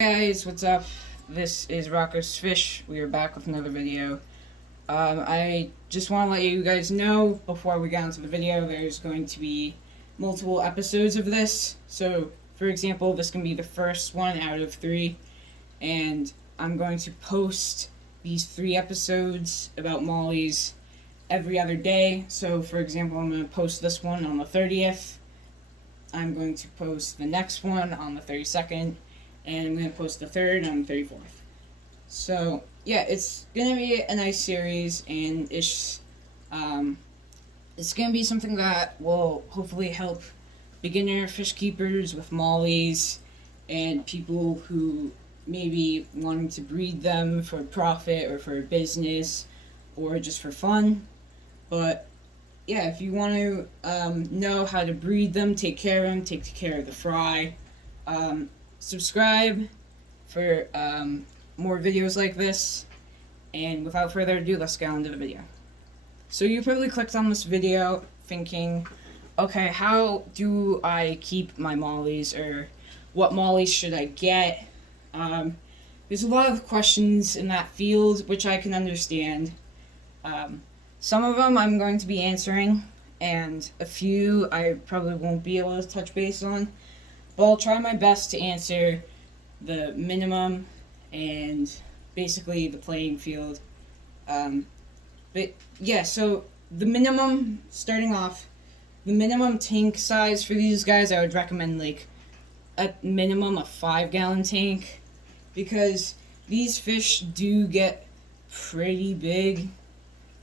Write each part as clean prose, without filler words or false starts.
Hey guys, what's up? This is Rocco's Fish. We are back with another video. I just want to let you guys know before we get into the video, there's going to be multiple episodes of this. So, for example, this can be the first one out of 3, and I'm going to post these 3 episodes about mollies every other day. So, for example, I'm going to post this one on the 30th. I'm going to post the next one on the 32nd. And I'm going to post the third on the 34th. So, yeah, it's going to be a nice series, and it's going to be something that will hopefully help beginner fish keepers with mollies and people who maybe wanting to breed them for profit or for business or just for fun. But, yeah, if you want to know how to breed them, take care of them, take care of the fry, subscribe for more videos like this, and without further ado, let's get on to the video. So you probably clicked on this video thinking, okay, how do I keep my mollies, or what mollies should I get? There's a lot of questions in that field, which I can understand. Some of them I'm going to be answering, and a few I probably won't be able to touch base on. But I'll try my best to answer the minimum and basically the playing field. But yeah, so the minimum, starting off, the minimum tank size for these guys, I would recommend like a minimum a 5-gallon tank, because these fish do get pretty big.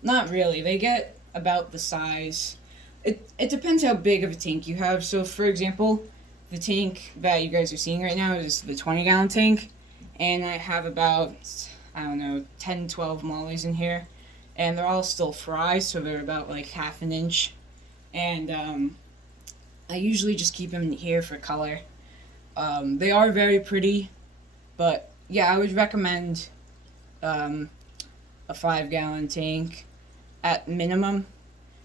Not really, they get about the size. It depends how big of a tank you have. So for example, the tank that you guys are seeing right now is the 20-gallon tank, and I have about, 10, 12 mollies in here, and they're all still fry, so they're about like half an inch, and I usually just keep them here for color. They are very pretty, but yeah, I would recommend a 5-gallon tank at minimum,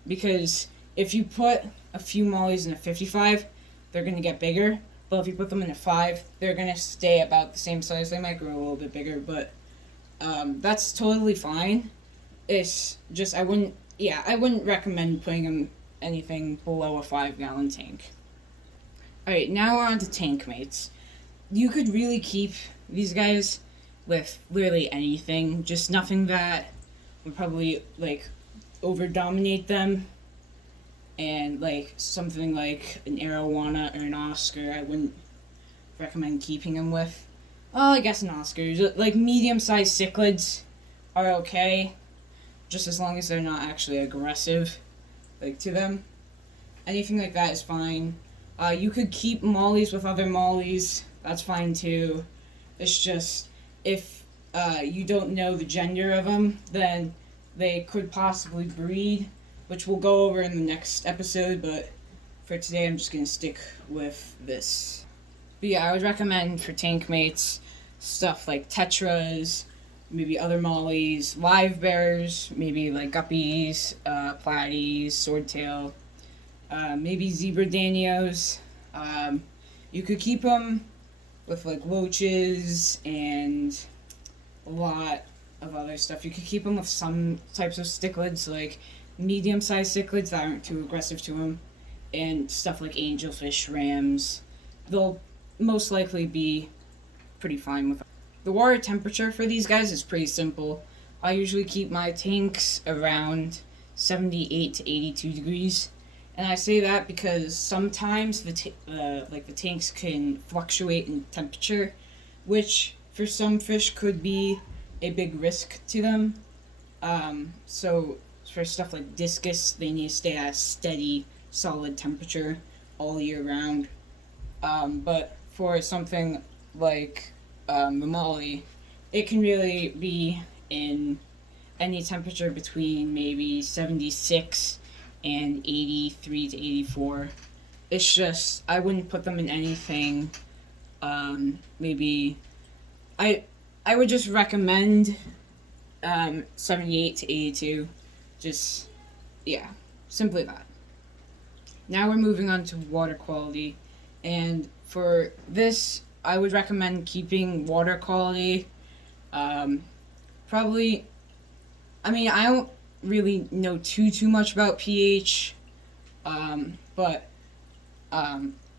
because if you put a few mollies in a 55, they're going to get bigger, but if you put them in a 5, they're going to stay about the same size. They might grow a little bit bigger, but that's totally fine. It's just, I wouldn't recommend putting them anything below a 5-gallon tank. Alright, now we're on to tank mates. You could really keep these guys with literally anything, just nothing that would probably, over-dominate them. And, something like an arowana or an Oscar, I wouldn't recommend keeping them with. Well, I guess an Oscar. Medium-sized cichlids are okay, just as long as they're not actually aggressive, to them. Anything like that is fine. You could keep mollies with other mollies. That's fine, too. It's just, if you don't know the gender of them, then they could possibly breed, which we'll go over in the next episode, but for today I'm just going to stick with this. But yeah, I would recommend for tank mates stuff like tetras, maybe other mollies, live bears, maybe like guppies, platies, swordtail, maybe zebra danios. You could keep them with loaches and a lot of other stuff. You could keep them with some types of cichlids, like medium-sized cichlids that aren't too aggressive to them, and stuff like angelfish, rams. They'll most likely be pretty fine with them. The water temperature for these guys is pretty simple. I usually keep my tanks around 78 to 82 degrees, and I say that because sometimes the tanks can fluctuate in temperature, which for some fish could be a big risk to them. So for stuff like discus, they need to stay at a steady, solid temperature all year round. But for something like the molly, it can really be in any temperature between maybe 76 and 83 to 84. It's just, I wouldn't put them in anything, I would just recommend 78 to 82. Just, yeah, simply that. Now we're moving on to water quality, and for this I would recommend keeping water quality. Um, Probably, I mean, I don't really know too much about pH, but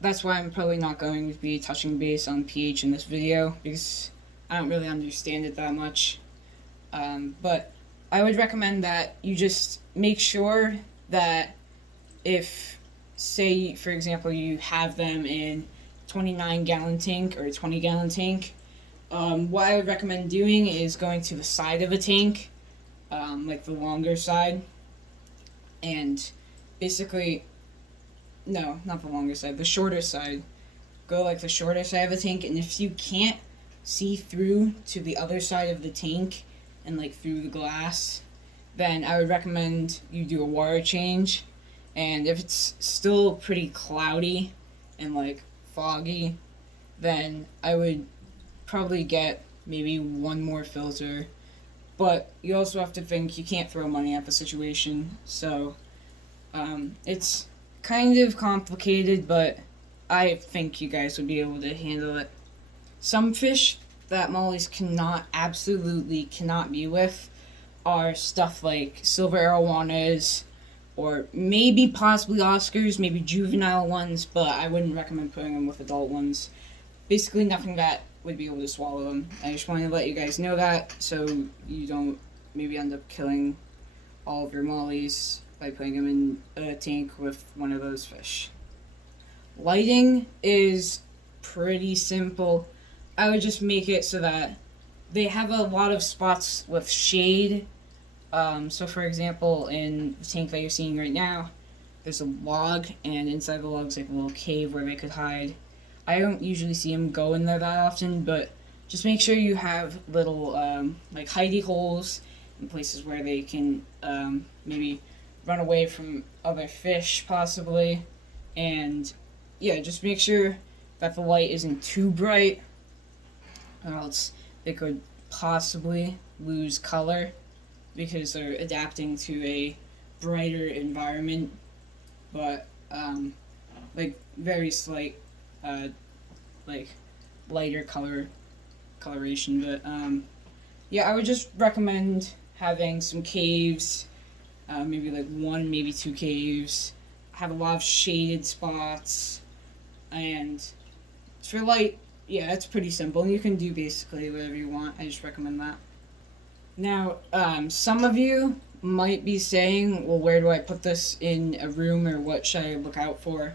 that's why I'm probably not going to be touching base on pH in this video, because I don't really understand it that much. But I would recommend that you just make sure that if, say, for example, you have them in 29-gallon tank or a 20-gallon tank, what I would recommend doing is going to the side of a tank, like the longer side, and basically, no, not the longer side, the shorter side. Go like the shorter side of the tank, and if you can't see through to the other side of the tank and like through the glass, then I would recommend you do a water change. And if it's still pretty cloudy and like foggy, then I would probably get maybe one more filter. But you also have to think you can't throw money at the situation, so it's kind of complicated, but I think you guys would be able to handle it. Some fish that mollies absolutely cannot be with are stuff like silver arowanas, or maybe possibly Oscars, maybe juvenile ones, but I wouldn't recommend putting them with adult ones. Basically nothing that would be able to swallow them. I just wanted to let you guys know that, so you don't maybe end up killing all of your mollies by putting them in a tank with one of those fish. Lighting is pretty simple. I would just make it so that they have a lot of spots with shade. So for example, in the tank that you're seeing right now, there's a log, and inside the log's like a little cave where they could hide. I don't usually see them go in there that often, but just make sure you have little like hidey holes in places where they can maybe run away from other fish possibly. And yeah, just make sure that the light isn't too bright, or else they could possibly lose color because they're adapting to a brighter environment, but like very slight like lighter coloration. But yeah, I would just recommend having some caves, maybe like one, maybe two caves, have a lot of shaded spots, and for light, yeah, it's pretty simple, and you can do basically whatever you want. I just recommend that. Now, some of you might be saying, well, where do I put this in a room, or what should I look out for?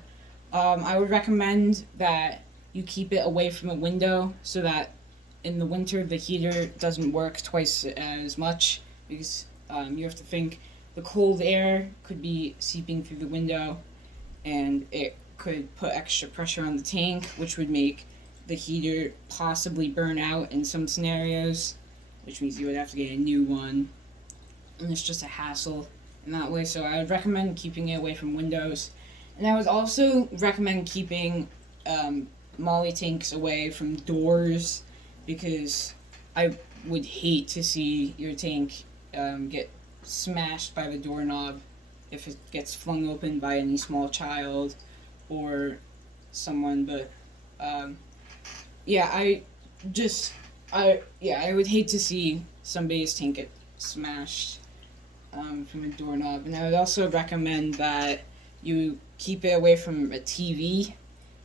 I would recommend that you keep it away from a window, so that in the winter the heater doesn't work twice as much, because you have to think the cold air could be seeping through the window, and it could put extra pressure on the tank, which would make the heater possibly burn out in some scenarios, which means you would have to get a new one, and it's just a hassle in that way. So I would recommend keeping it away from windows, and I would also recommend keeping molly tanks away from doors, because I would hate to see your tank get smashed by the doorknob if it gets flung open by any small child or someone. But yeah, I would hate to see somebody's tank get smashed from a doorknob. And I would also recommend that you keep it away from a TV.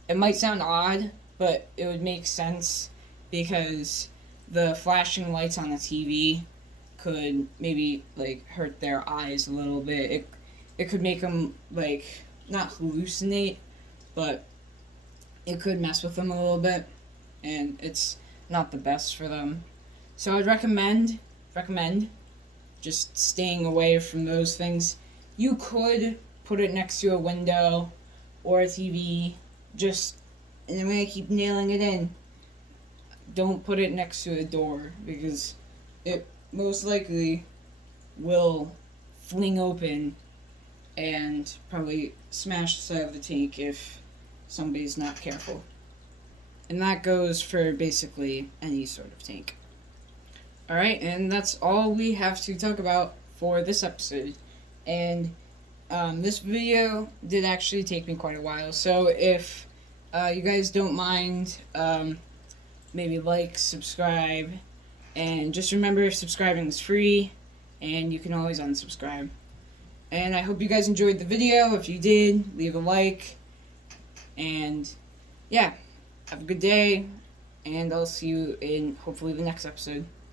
It might sound odd, but it would make sense, because the flashing lights on the TV could maybe like hurt their eyes a little bit. It could make them like not hallucinate, but it could mess with them a little bit, and it's not the best for them. So I'd recommend just staying away from those things. You could put it next to a window or a TV, and I'm going to keep nailing it in. Don't put it next to a door, because it most likely will fling open and probably smash the side of the tank if somebody's not careful. And that goes for basically any sort of tank. Alright, and that's all we have to talk about for this episode. And this video did actually take me quite a while, so if you guys don't mind, maybe like, subscribe, and just remember subscribing is free, and you can always unsubscribe. And I hope you guys enjoyed the video. If you did, leave a like, and yeah, have a good day, and I'll see you in hopefully the next episode.